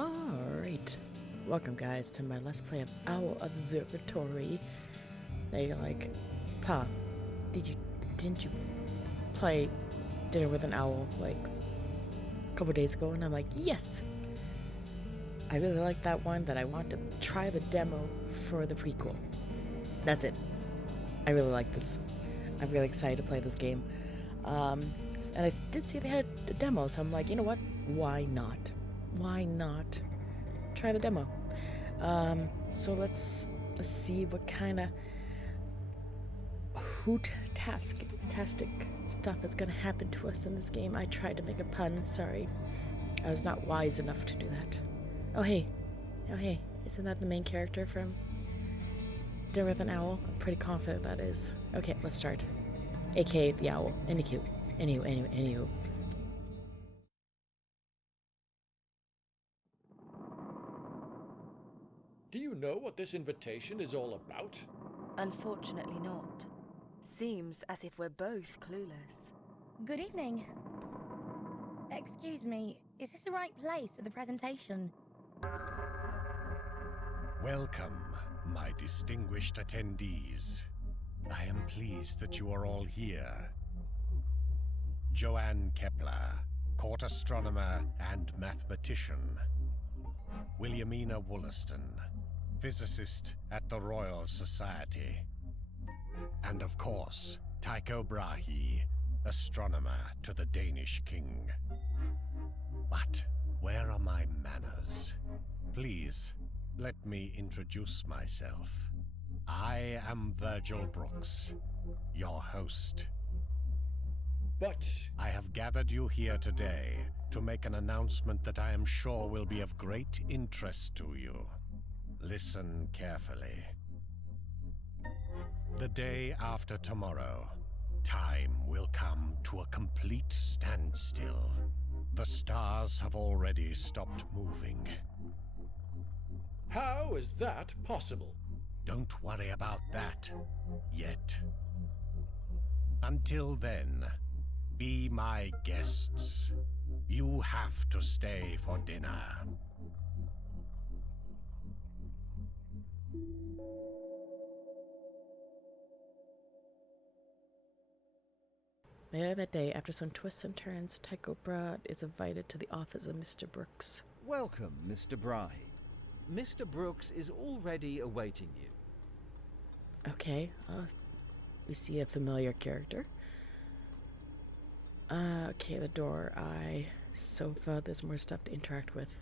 Alright, welcome guys to my Let's Play of Owl Observatory. Now you're like, Pa, didn't you play Dinner with an Owl like a couple days ago? And I'm like, yes! I really like that one, that I want to try the demo for the prequel. That's it. I really like this. I'm really excited to play this game. And I did see they had a demo, so I'm like, you know what? Why not? Why not try the demo? So let's see what kind of Hoot-tastic stuff is gonna happen to us in this game. I tried to make a pun, sorry. I was not wise enough to do that. Oh hey, isn't that the main character from Dinner with an Owl? I'm pretty confident that is. Okay, let's start. AKA the owl. Anywho. Do you know what this invitation is all about? Unfortunately not. Seems as if we're both clueless. Good evening. Excuse me, is this the right place for the presentation? Welcome, my distinguished attendees. I am pleased that you are all here. Joanne Kepler, court astronomer and mathematician. Williamina Wollaston, physicist at the Royal Society. And of course, Tycho Brahe, astronomer to the Danish king. But where are my manners? Please, let me introduce myself. I am Virgil Brooks, your host. But I have gathered you here today to make an announcement that I am sure will be of great interest to you. Listen carefully. The day after tomorrow, time will come to a complete standstill. The stars have already stopped moving. how is that possible? Don't worry about that yet. Until then, be my guests. You have to stay for dinner. Later that day, after some twists and turns, Tycho Brahe is invited to the office of Mr. Brooks. Welcome, Mr. Brahe. Mr. Brooks is already awaiting you. Okay, we see a familiar character. Okay, the door, sofa, there's more stuff to interact with.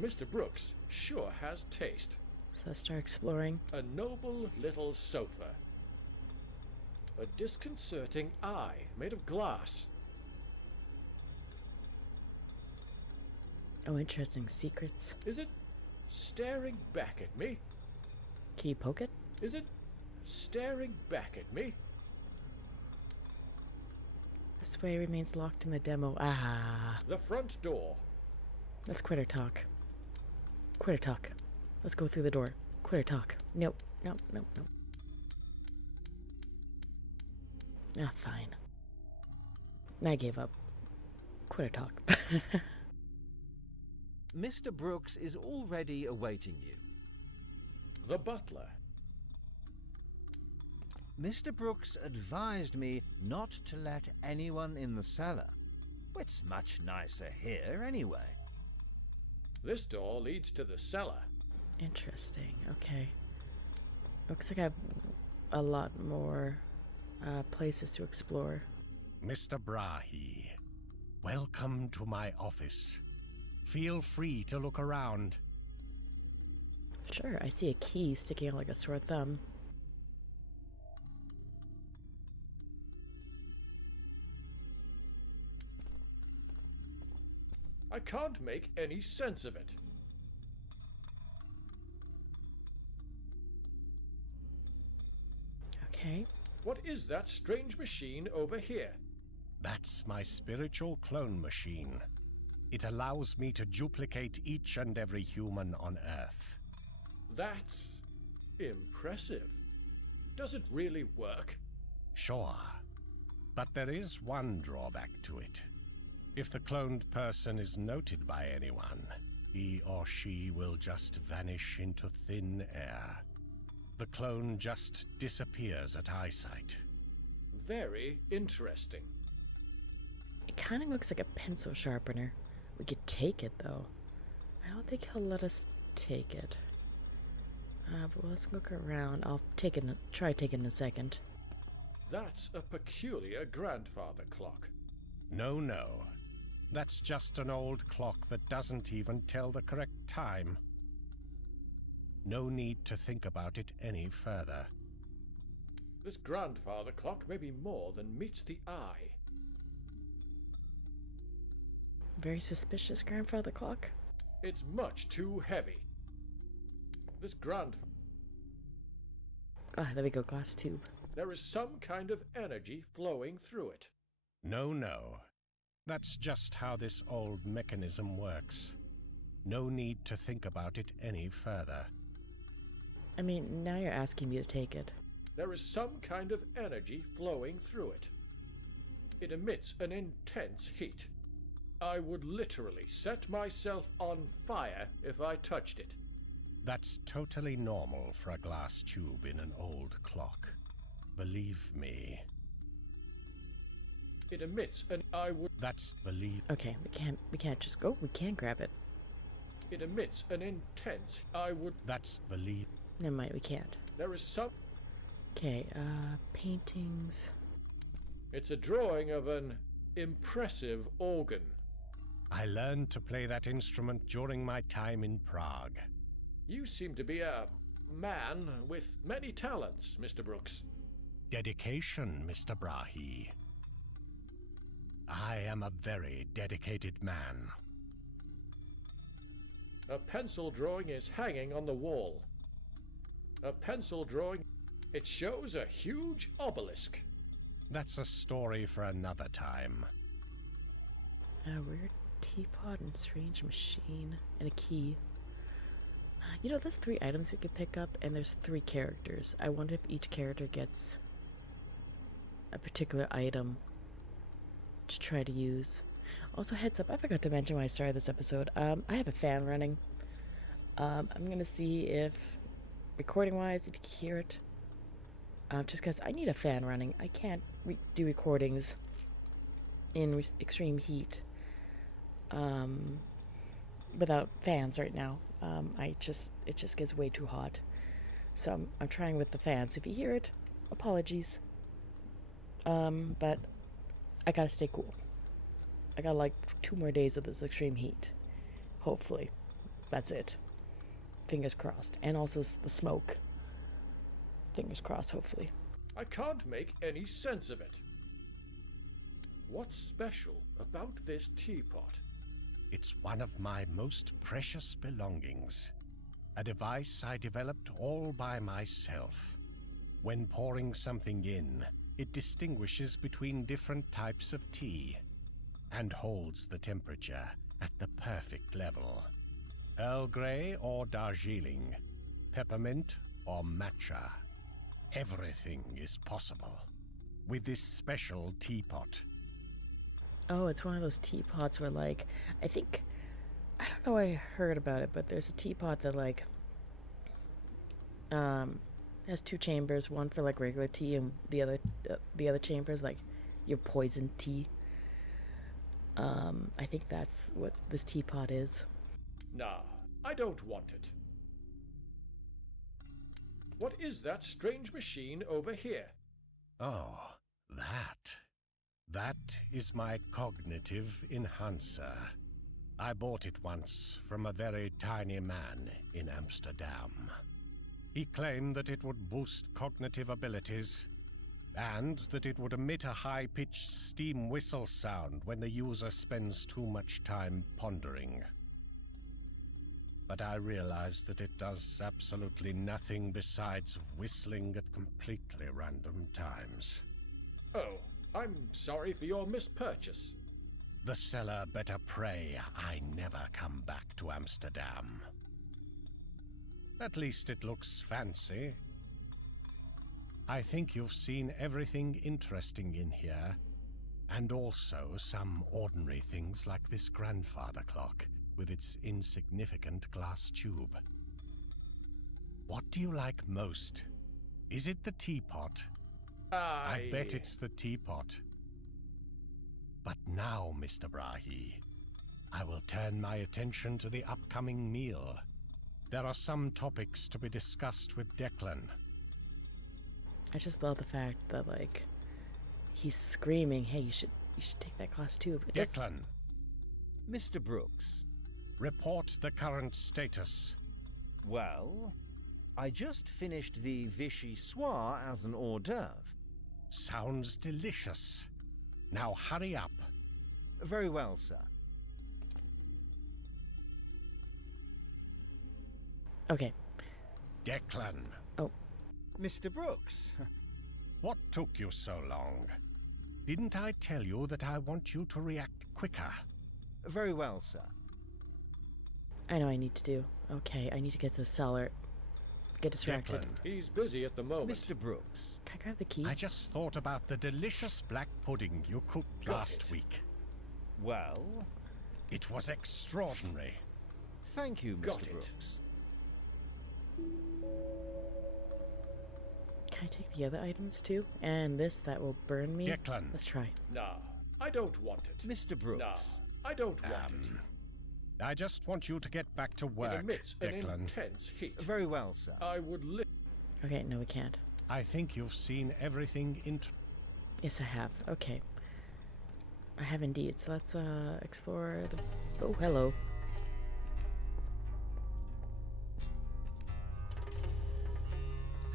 Mr. Brooks sure has taste. So let's start exploring. A noble little sofa. A disconcerting eye made of glass. Oh, interesting. Secrets. Is it staring back at me? Can you poke it? Is it staring back at me? This way remains locked in the demo. Ah. The front door. Let's quitter talk. Quitter talk. Let's go through the door. Quitter talk. Nope. Nope. Ah, fine. I gave up. Quitter talk. Mr. Brooks is already awaiting you. The butler. Mr. Brooks advised me not to let anyone in the cellar. It's much nicer here anyway. This door leads to the cellar. Interesting. Okay. Looks like I have a lot more places to explore. Mr. Brahe, welcome to my office. Feel free to look around. Sure, I see a key sticking out like a sore thumb. I can't make any sense of it. Okay. What is that strange machine over here? That's my spiritual clone machine. It allows me to duplicate each and every human on Earth. That's impressive. Does it really work? Sure, but there is one drawback to it. If the cloned person is noted by anyone, he or she will just vanish into thin air. The clone just disappears at eyesight. Very interesting. It kind of looks like a pencil sharpener. We could take it, though. I don't think he'll let us take it. But let's look around. I'll take it. Try taking it in a second. That's a peculiar grandfather clock. No. That's just an old clock that doesn't even tell the correct time. No need to think about it any further. This grandfather clock may be more than meets the eye. Very suspicious grandfather clock. It's much too heavy. This Ah, there we go, glass tube. There is some kind of energy flowing through it. No. That's just how this old mechanism works. No need to think about it any further. I mean, now you're asking me to take it. There is some kind of energy flowing through it. It emits an intense heat. I would literally set myself on fire if I touched it. That's totally normal for a glass tube in an old clock. Believe me. It emits an Okay, we can't just go. We can grab it. It emits an intense Never mind, we can't. There is some Okay, paintings. It's a drawing of an impressive organ. I learned to play that instrument during my time in Prague. You seem to be a man with many talents, Mr. Brooks. Dedication, Mr. Brahe. I am a very dedicated man. A pencil drawing is hanging on the wall. A pencil drawing. It shows a huge obelisk. That's a story for another time. A weird teapot and strange machine and a key. You know, there's 3 items we could pick up, and there's 3 characters. I wonder if each character gets a particular item to try to use. Also, heads up, I forgot to mention when I started this episode, I have a fan running. I'm gonna see if, recording-wise, if you can hear it. Just because I need a fan running. I can't do recordings in extreme heat without fans right now. It just gets way too hot. So I'm trying with the fans. If you hear it, apologies. But I gotta stay cool. I got like 2 more days of this extreme heat. Hopefully. That's it. Fingers crossed. And also the smoke. Fingers crossed, hopefully. I can't make any sense of it. What's special about this teapot? It's one of my most precious belongings. A device I developed all by myself. When pouring something in, it distinguishes between different types of tea and holds the temperature at the perfect level. Earl Grey or Darjeeling, peppermint or matcha. Everything is possible with this special teapot. Oh, it's one of those teapots where, like, I don't know where I heard about it, but there's a teapot that, like, has 2 chambers, one for, like, regular tea, and the other chamber is, like, your poison tea. I think that's what this teapot is. Nah, I don't want it. What is that strange machine over here? Oh, that. That is my cognitive enhancer. I bought it once from a very tiny man in Amsterdam. He claimed that it would boost cognitive abilities, and that it would emit a high-pitched steam whistle sound when the user spends too much time pondering. But I realized that it does absolutely nothing besides whistling at completely random times. Oh, I'm sorry for your mispurchase. The seller better pray I never come back to Amsterdam. At least it looks fancy. I think you've seen everything interesting in here. And also some ordinary things like this grandfather clock with its insignificant glass tube. What do you like most? Is it the teapot? I bet it's the teapot. But now, Mr. Brahe, I will turn my attention to the upcoming meal. There are some topics to be discussed with Declan. I just love the fact that, like, he's screaming, hey, you should take that glass tube. Declan, Mr. Brooks. report the current status. Well, I just finished the Vichy soir as an hors d'oeuvre. Sounds delicious. Now hurry up. Very well, sir. Okay. Declan, Mr. Brooks. what took you so long? Didn't I tell you that I want you to react quicker? Very well, sir. I know I need to do. Okay, I need to get to the cellar. Get distracted. Declan, He's busy at the moment. Mr. Brooks. Can I grab the key? I just thought about the delicious black pudding you cooked Got last it. week. Well, It was extraordinary. thank you, Mr. Got it. Brooks. Can I take the other items too? And this, that will burn me. Declan. Let's try. Nah, I don't want it. Mr. Brooks. Nah, I don't want it. I just want you to get back to It work, emits an Declan. intense heat. Very well, sir. I would Okay, no, we can't. I think you've seen everything Yes, I have. Okay. I have indeed. So let's explore the... Oh, hello.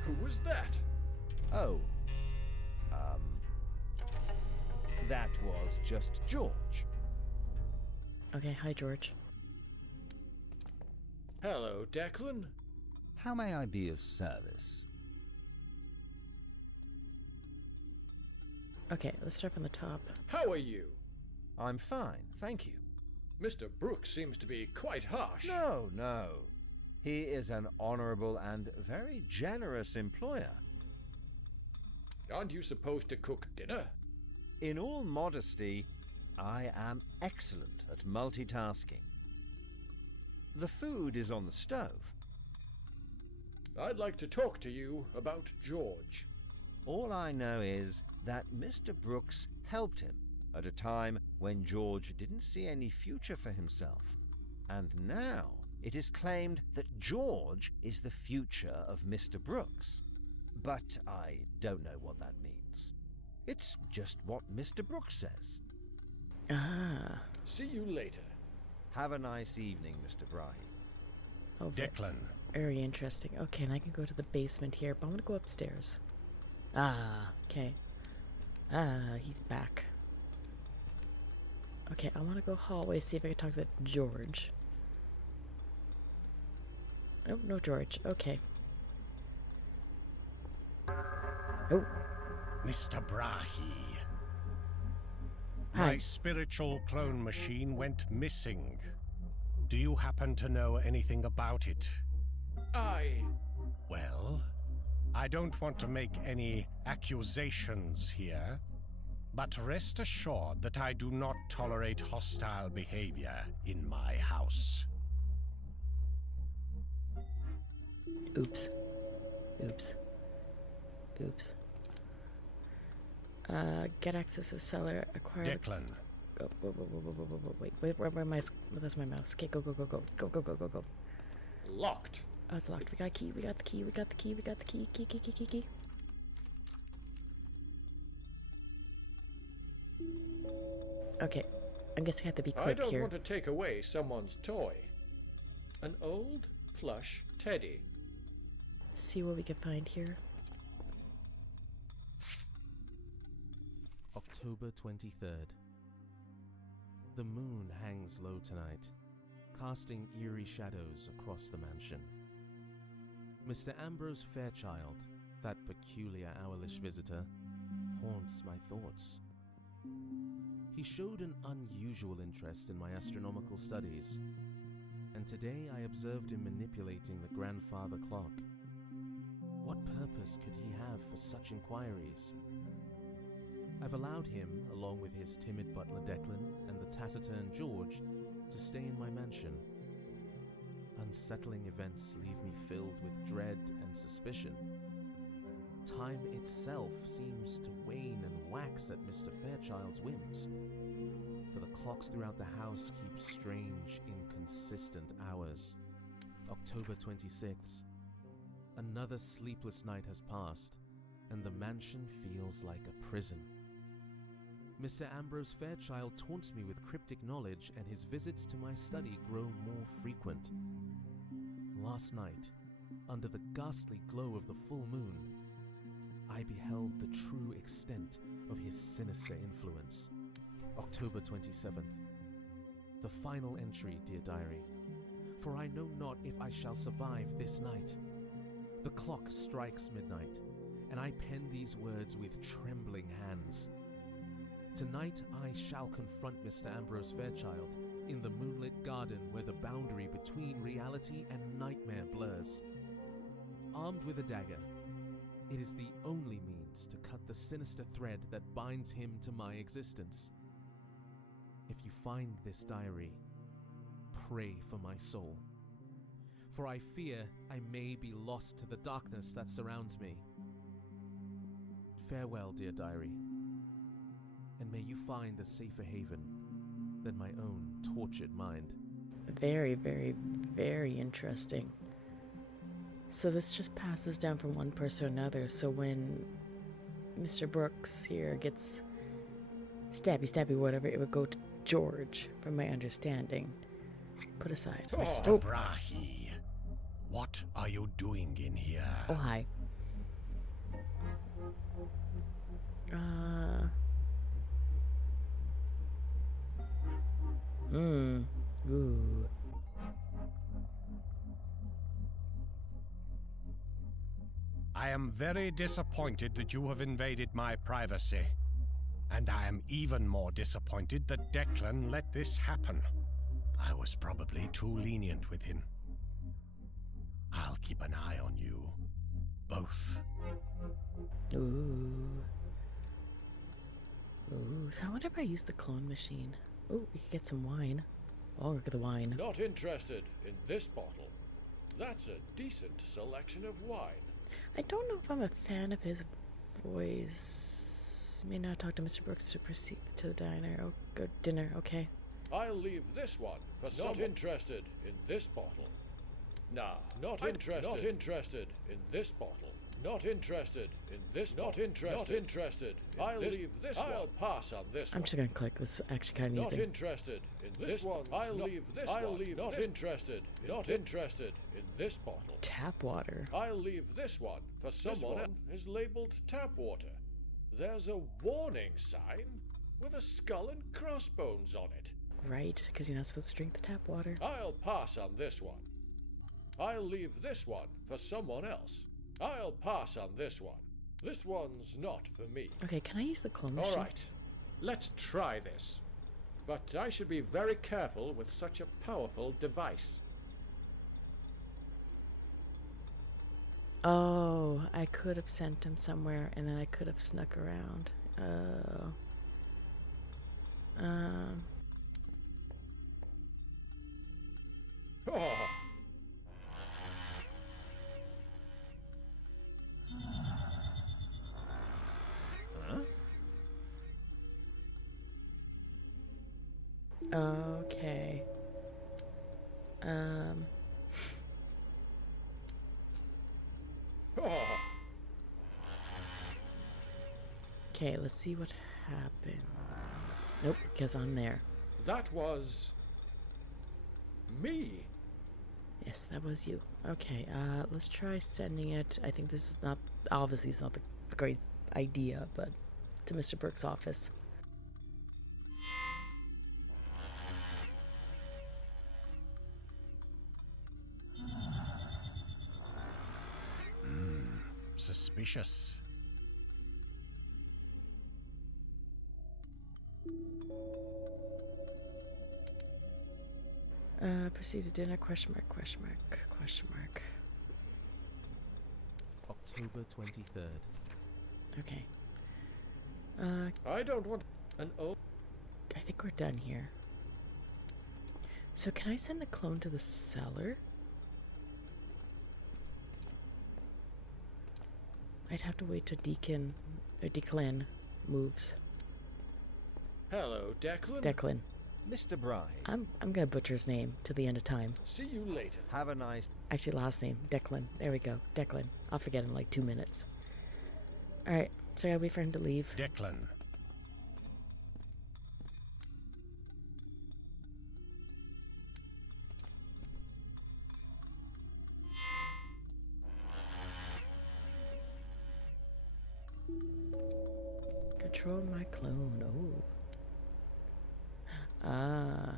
Who was that? Oh. That was just George. Okay, hi, George. Hello, Declan. How may I be of service? Okay, let's start from the top. How are you? I'm fine, thank you. Mr. Brooks seems to be quite harsh. No, no. He is an honorable and very generous employer. Aren't you supposed to cook dinner? In all modesty, I am excellent at multitasking. The food is on the stove. I'd like to talk to you about George. All I know is that Mr. Brooks helped him at a time when George didn't see any future for himself. And now it is claimed that George is the future of Mr. Brooks. But I don't know what that means. It's just what Mr. Brooks says. Ah. See you later. Have a nice evening, Mr. Brahe. Oh, Declan, very interesting. Okay, and I can go to the basement here, but I'm gonna go upstairs. Ah, okay. Ah, he's back. Okay, I want to go hallway, see if I can talk to George. Nope, no George. Okay. Oh, Mr. Brahe. hi. My spiritual clone machine went missing. Do you happen to know anything about it? Well, I don't want to make any accusations here, but rest assured that I do not tolerate hostile behavior in my house. Oops. Oops. Oops. Get access to cellar. Acquire. Declan, Oh, wait, where am I? Where's my mouse? Okay, go. Go. Locked. Oh, it's locked. We got a key. We got the key. Key. Okay. I guess I have to be I quick don't here. want to take away someone's toy. An old plush teddy. See what we can find here. October 23rd. The moon hangs low tonight, casting eerie shadows across the mansion. Mr. Ambrose Fairchild, that peculiar owlish visitor, haunts my thoughts. He showed an unusual interest in my astronomical studies, and today I observed him manipulating the grandfather clock. What purpose could he have for such inquiries? I've allowed him, along with his timid butler Declan and the taciturn George, to stay in my mansion. Unsettling events leave me filled with dread and suspicion. Time itself seems to wane and wax at Mr. Fairchild's whims, for the clocks throughout the house keep strange, inconsistent hours. October 26th. Another sleepless night has passed, and the mansion feels like a prison. Mr. Ambrose Fairchild taunts me with cryptic knowledge, and his visits to my study grow more frequent. Last night, under the ghastly glow of the full moon, I beheld the true extent of his sinister influence. October 27th. The final entry, dear diary. For I know not if I shall survive this night. The clock strikes midnight, and I pen these words with trembling hands. Tonight I shall confront Mr. Ambrose Fairchild in the moonlit garden where the boundary between reality and nightmare blurs. Armed with a dagger, it is the only means to cut the sinister thread that binds him to my existence. If you find this diary, pray for my soul, for I fear I may be lost to the darkness that surrounds me. Farewell, dear diary, and may you find a safer haven than my own tortured mind. Very, very, very interesting. So this just passes down from one person to another. So when Mr. Brooks here gets stabby, whatever, it would go to George, from my understanding. Put aside. Mr. Brahe, what are you doing in here? Oh, hi. Ooh. I am very disappointed that you have invaded my privacy. And I am even more disappointed that Declan let this happen. I was probably too lenient with him. I'll keep an eye on you, both. Ooh. So I wonder if I use the clone machine. Ooh, we could get some wine. Oh, look at the wine. Not interested in this bottle. That's a decent selection of wine. I don't know if I'm a fan of his voice. May not talk to Mr. Brooks to proceed to the diner. Oh, go dinner, okay. I'll leave this one for someone. Not interested in this bottle. Nah, not interested in this bottle. Not interested in this. Not interested. I'll leave this one. I'll pass on this one. I'm just gonna click. This is actually kind of easy. Not interested in this one. I'll leave this one. I'll leave not interested. Not interested in this bottle. Tap water. I'll leave this one for someone else. Is labeled tap water. There's a warning sign with a skull and crossbones on it. Right, because you're not supposed to drink the tap water. I'll pass on this one. I'll leave this one for someone else. I'll pass on this one. This one's not for me. Okay, can I use the clone machine? All right, let's try this. But I should be very careful with such a powerful device. Oh, I could have sent him somewhere, and then I could have snuck around. Oh. Oh. Okay. Oh. Okay, let's see what happens. Nope, because I'm there. That was me. Yes, that was you. Okay, let's try sending it. I think this is not, obviously it's not the great idea, but to Mr. Burke's office. Suspicious. Proceed to dinner, question mark. October 23rd. Okay. I don't want an old. I think we're done here. So can I send the clone to the cellar? I'd have to wait till Declan moves. Hello, Declan. Declan. Mr. Bry, I'm gonna butcher his name till the end of time. See you later. have a nice... Actually, last name, Declan. There we go, Declan. I'll forget in like 2 minutes. Alright, so I gotta wait for him to leave. Declan. Control my clone. Oh. Ah.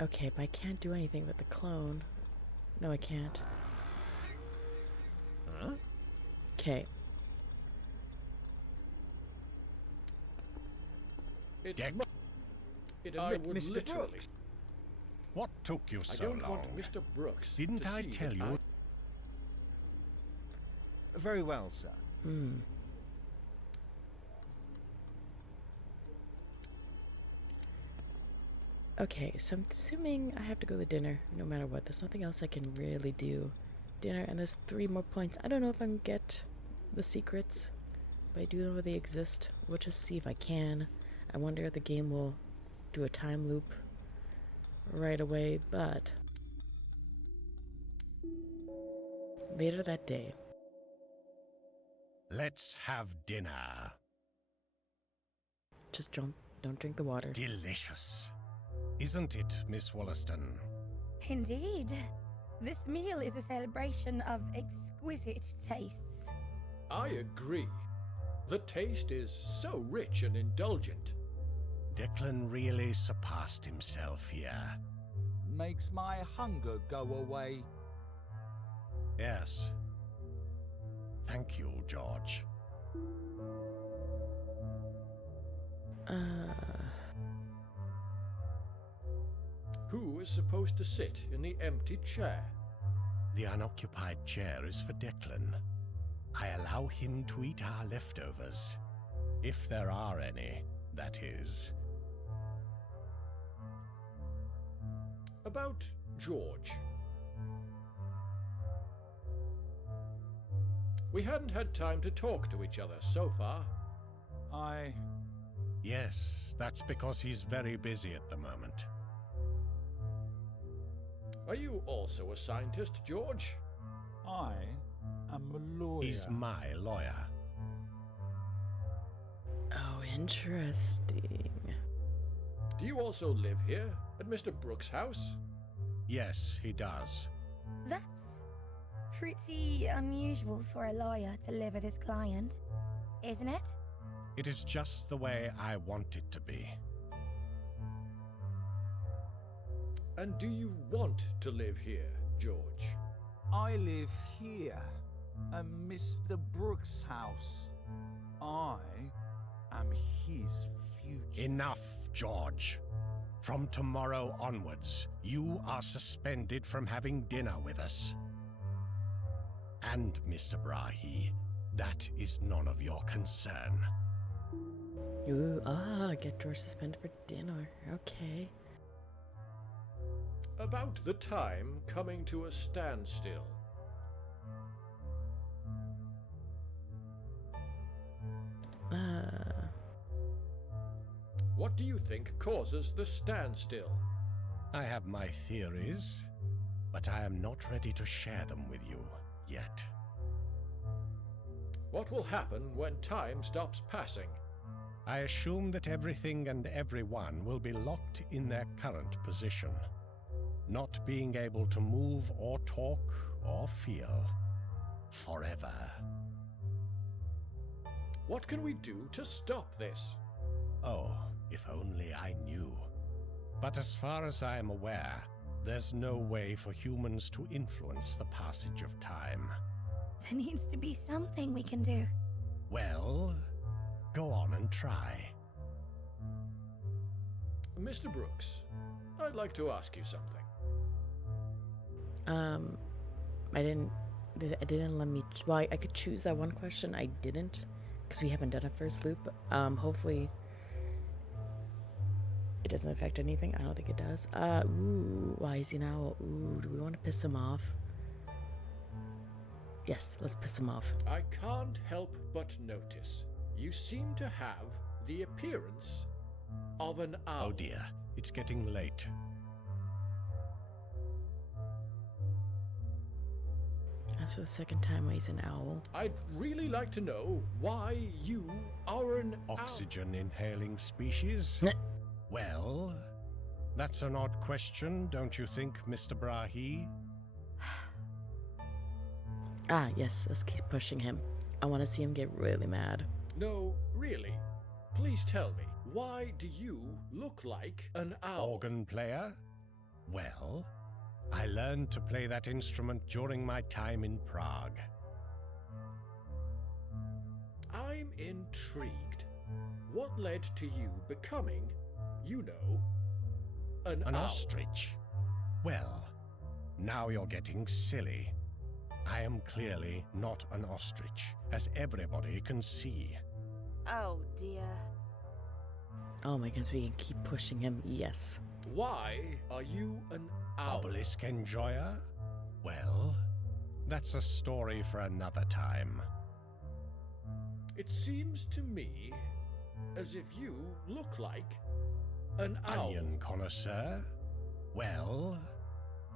Okay, but I can't do anything with the clone. No, I can't. Huh? Okay. Deck. I would Mr. literally. Brooks. What took you I so don't long? want Mr. Brooks. Didn't to I see tell that you? Very well, sir. Hmm. Okay, so I'm assuming I have to go to dinner no matter what. There's nothing else I can really do. Dinner, and there's 3 more points. I don't know if I can get the secrets, but I do know they exist. We'll just see if I can. I wonder if the game will do a time loop right away, but later that day. Let's have dinner. Just don't drink the water. Delicious. Isn't it, Miss Wollaston? Indeed. This meal is a celebration of exquisite tastes. I agree. The taste is so rich and indulgent. Declan really surpassed himself here. Makes my hunger go away. Yes. Thank you, George. Who is supposed to sit in the empty chair? The unoccupied chair is for Declan. I allow him to eat our leftovers. If there are any, that is. About George. We hadn't had time to talk to each other so far. Yes, that's because he's very busy at the moment. Are you also a scientist, George? I am a lawyer. He's my lawyer. Oh, interesting. Do you also live here, at Mr. Brooks' house? Yes, he does. That's pretty unusual for a lawyer to live with his client, isn't it? It is just the way I want it to be. And do you want to live here, George? I live here, at Mr. Brooks' house. I am his future. Enough, George. From tomorrow onwards, you are suspended from having dinner with us. And, Mr. Brahe, that is none of your concern. Ooh, get George suspended for dinner. Okay. About the time coming to a standstill. What do you think causes the standstill? I have my theories, but I am not ready to share them with you yet. What will happen when time stops passing? I assume that everything and everyone will be locked in their current position, not being able to move or talk or feel forever. What can we do to stop this? Oh, if only I knew. But as far as I am aware, There's no way for humans to influence the passage of time. There needs to be something we can do. Well, go on and try. Mr. Brooks, I'd like to ask you something. It didn't let me. Well, I could choose that one question. I didn't, because we haven't done a first loop. Hopefully, it doesn't affect anything. I don't think it does. Ooh, why is he now? Ooh, do we want to piss him off? Yes, let's piss him off. I can't help but notice you seem to have the appearance of an owl. Oh dear, it's getting late. That's for the second time why he's an owl. I'd really like to know why you are an Oxygen inhaling species? Well, that's an odd question, don't you think, Mr. Brahi? Ah, yes, let's keep pushing him. I want to see him get really mad. No, really. Please tell me, why do you look like an owl? Organ player? Well, I learned to play that instrument during my time in Prague. I'm intrigued. What led to you becoming, you know, an owl? Ostrich? Well, now you're getting silly. I am clearly not an ostrich, as everybody can see. Oh dear. Oh my goodness, we can keep pushing him. Yes. Why are you an owl? Obelisk enjoyer? Well, that's a story for another time. It seems to me as if you look like an owl. Onion connoisseur? Well,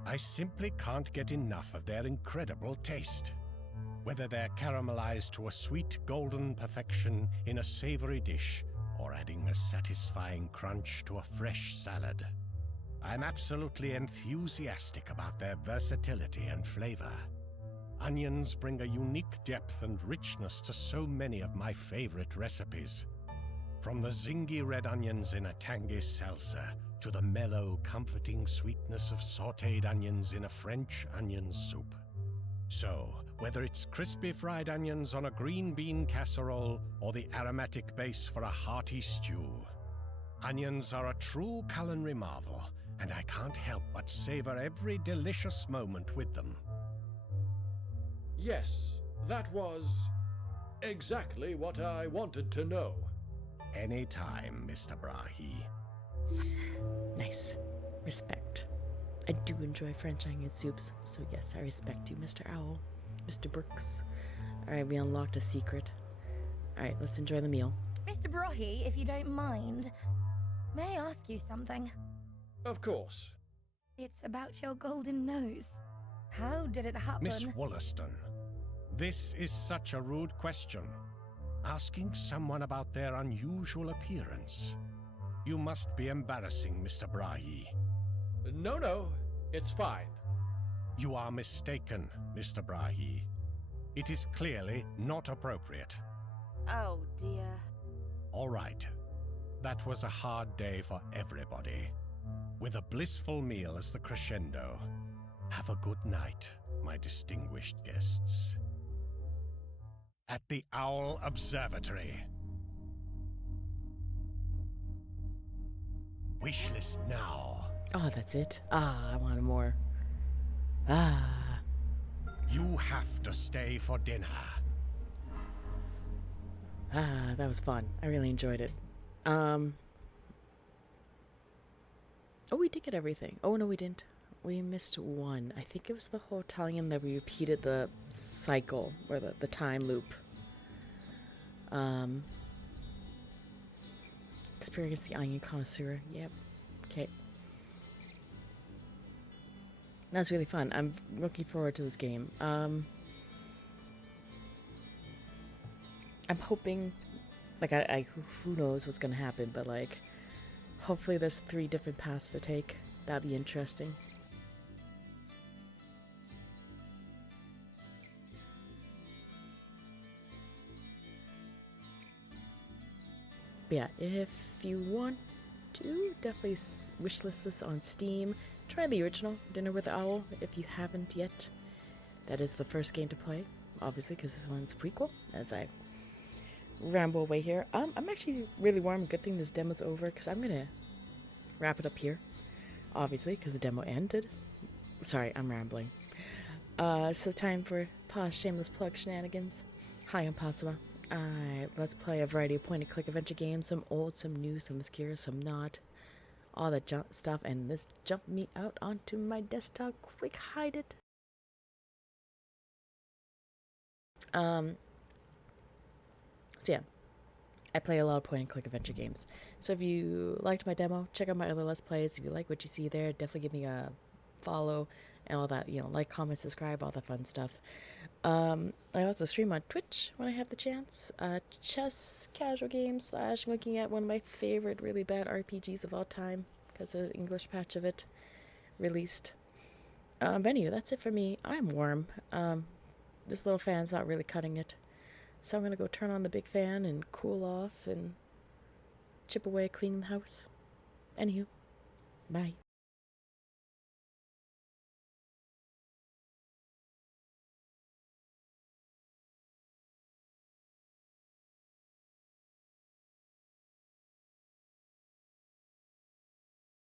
I simply can't get enough of their incredible taste. Whether they're caramelized to a sweet golden perfection in a savory dish, or adding a satisfying crunch to a fresh salad. I'm absolutely enthusiastic about their versatility and flavor. Onions bring a unique depth and richness to so many of my favorite recipes. From the zingy red onions in a tangy salsa, to the mellow, comforting sweetness of sautéed onions in a French onion soup. So, whether it's crispy fried onions on a green bean casserole or the aromatic base for a hearty stew, onions are a true culinary marvel, and I can't help but savor every delicious moment with them. Yes, that was exactly what I wanted to know. Anytime, Mr. Brahi. Nice. Respect. I do enjoy French onion soups, so yes, I respect you, Mr. Owl. Mr. Brooks. Alright, we unlocked a secret. Alright, let's enjoy the meal. Mr. Brahi, if you don't mind, may I ask you something? Of course. It's about your golden nose. How did it happen? Miss Wollaston, this is such a rude question. Asking someone about their unusual appearance. You must be embarrassing, Mr. Brahi. No, it's fine. You are mistaken, Mr. Brahi. It is clearly not appropriate. Oh dear. All right. That was a hard day for everybody. With a blissful meal as the crescendo. Have a good night, my distinguished guests. At the Owl Observatory. Wishlist now. Oh, that's it? Ah, I wanted more. Ah. You have to stay for dinner. Ah, that was fun. I really enjoyed it. Oh, we did get everything. Oh, no, we didn't. We missed one. I think it was the whole telling him that we repeated the cycle, or the time loop. Experience the onion connoisseur. Yep. Okay. That's really fun. I'm looking forward to this game. I'm hoping, like, who knows what's gonna happen, but like, hopefully there's 3 different paths to take. That'd be interesting. But yeah, if you want to, definitely wishlist this on Steam. try the original Dinner with the Owl if you haven't yet. That is the first game to play, obviously, because this one's prequel, as I ramble away here. I'm actually really warm. Good thing this demo's over, because I'm going to wrap it up here, obviously, because the demo ended. Sorry, I'm rambling. So time for pause shameless plug shenanigans. Hi, I'm Pasuma. Let's play a variety of point-and-click adventure games, some old, some new, some obscure, some not. All that stuff, and this jumped me out onto my desktop. Quick, hide it. So yeah, I play a lot of point-and-click adventure games. So if you liked my demo, check out my other Let's Plays. If you like what you see there, definitely give me a follow and all that, like, comment, subscribe, all that fun stuff. I also stream on Twitch when I have the chance. Chess casual games / looking at one of my favorite really bad RPGs of all time, because there's an English patch of it released. But anyway, that's it for me. I'm warm. This little fan's not really cutting it. So I'm going to go turn on the big fan and cool off and chip away cleaning the house. Anywho, bye.